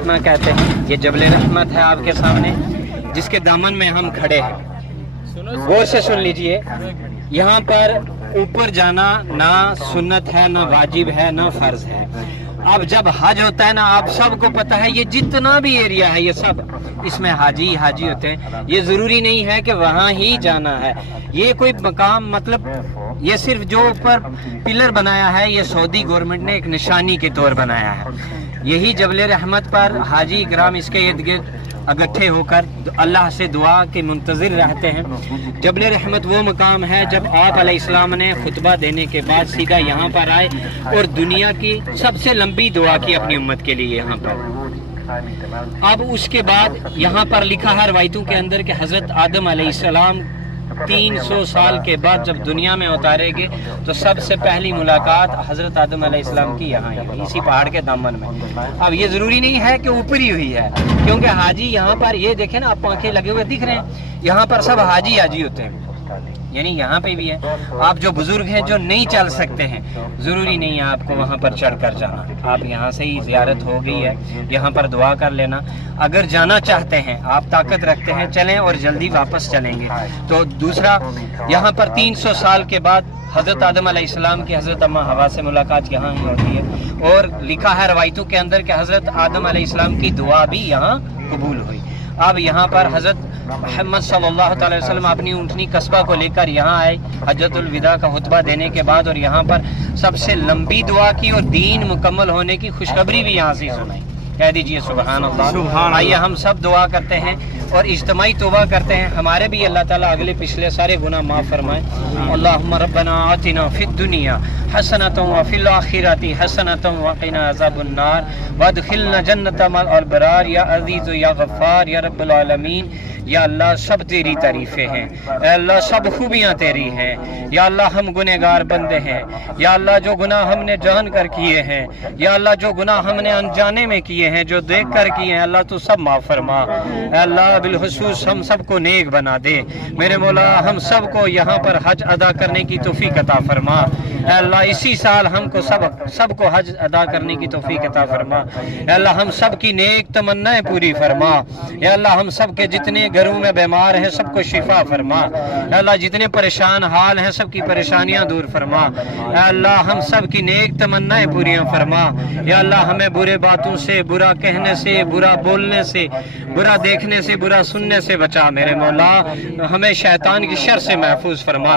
रहमा कहते हैं। ये जबल रहमत है आपके सामने, जिसके दामन में हम खड़े हैं। गौर से सुन लीजिए, यहाँ पर ऊपर जाना ना सुन्नत है, ना वाजिब है, ना फर्ज है। अब जब हज होता है ना, आप सबको पता है, ये जितना भी एरिया है ये सब इसमें हाजी हाजी होते हैं। ये जरूरी नहीं है कि वहाँ ही जाना है। ये कोई मकाम, मतलब ये सिर्फ जो ऊपर पिलर बनाया है, ये सऊदी गवर्नमेंट ने एक निशानी के तौर बनाया है। यही जबल रहमत पर हाजी इकराम इसके इर्द गिर्द इकट्ठे होकर अल्लाह से दुआ के मुंतज़िर रहते हैं। जबल रहमत वो मकाम है जब आप अलैहिस्सलाम ने खुतबा देने के बाद सीधा यहाँ पर आए और दुनिया की सबसे लंबी दुआ की अपनी उम्मत के लिए यहाँ पर। अब उसके बाद यहाँ पर लिखा है रवायतों के अंदर कि हज़रत आदम अलैहिस्सलाम 300 साल के बाद जब दुनिया में उतारे गए तो सबसे पहली मुलाकात हज़रत आदम अलैहिस्सलाम की यहाँ है, इसी पहाड़ के दामन में। अब ये ज़रूरी नहीं है कि ऊपर ही हुई है, क्योंकि हाजी यहाँ पर, ये देखें ना, आप आंखें लगे हुए दिख रहे हैं, यहाँ पर सब हाजी हाजी होते हैं। यानी यहाँ पे भी है। आप जो बुजुर्ग हैं जो नहीं चल सकते हैं, ज़रूरी नहीं है आपको वहाँ पर चढ़ कर जाना। आप यहाँ से ही ज़ियारत हो गई है, यहाँ पर दुआ कर लेना। अगर जाना चाहते हैं, आप ताकत रखते हैं, चलें और जल्दी वापस चलेंगे। तो दूसरा, यहाँ पर 300 साल के बाद हज़रत आदम अलैहिस्सलाम की हज़रत अम्मा हवा से मुलाकात यहाँ ही होती है। और लिखा है रवायतों के अंदर कि हज़रत आदम अलैहिस्सलाम की दुआ भी यहाँ कबूल हुई। अब यहाँ पर हज़रत मोहम्मद सल्लल्लाहु अलैहि वसल्लम अपनी ऊँटनी कस्बा को लेकर यहाँ आए हज्जतुल विदा का खुतबा देने के बाद, और यहाँ पर सबसे लंबी दुआ की और दीन मुकम्मल होने की खुशखबरी भी यहाँ से सुनाई। कह दीजिए सुभान अल्लाह। आइए हम सब दुआ करते हैं और इज्तिमाई तौबा करते हैं, हमारे भी अल्लाह ताला अगले पिछले सारे गुनाह माफ़ फरमाए। अल्लाहुम्मा रब्बना आतिना फिद दुनिया हसनतन व फिल आखिरति हसनतन व क़िना अज़ाबन नार वअदखिलना जन्नत मअल अबरार या अज़ीज़ या गफ़्फ़ार या रब्बुल आलमीन। या अल्लाह सब तेरी तारीफ़ें हैं, या अल्लाह सब खूबियाँ तेरी हैं। या अल्लाह हम गुनहगार बंदे हैं। या अल्लाह जो गुनाह हमने जान कर किए हैं, या अल्लाह जो गुनाह हमने अनजाने में किए हैं, जो देख कर किए हैं, अल्लाह तू सब माफ़ फरमा। अल्लाह बिलखुसूस हम सबको नेक बना दे। मेरे मौला हम सबको यहाँ पर हज अदा करने की तौफीक अता फरमा। अल्लाह इसी साल हमको सबको हज अदा करने की तौफीक अता फरमा। अल्लाह हम सब की नेक तमन्नाएं पूरी फरमा। या अल्लाह हम सब के जितने घरों में बीमार हैं सबको शिफा फरमा। अल्लाह जितने परेशान हाल हैं सबकी परेशानियां दूर फरमा। अल्लाह हम सब की नेक तमन्नाएं पूरी फरमा। या अल्लाह हमें बुरे बातों से, बुरा कहने से, बुरा बोलने से, बुरा देखने से, बुरा सुनने से बचा। मेरे मौला हमें शैतान की शर से महफूज फरमा।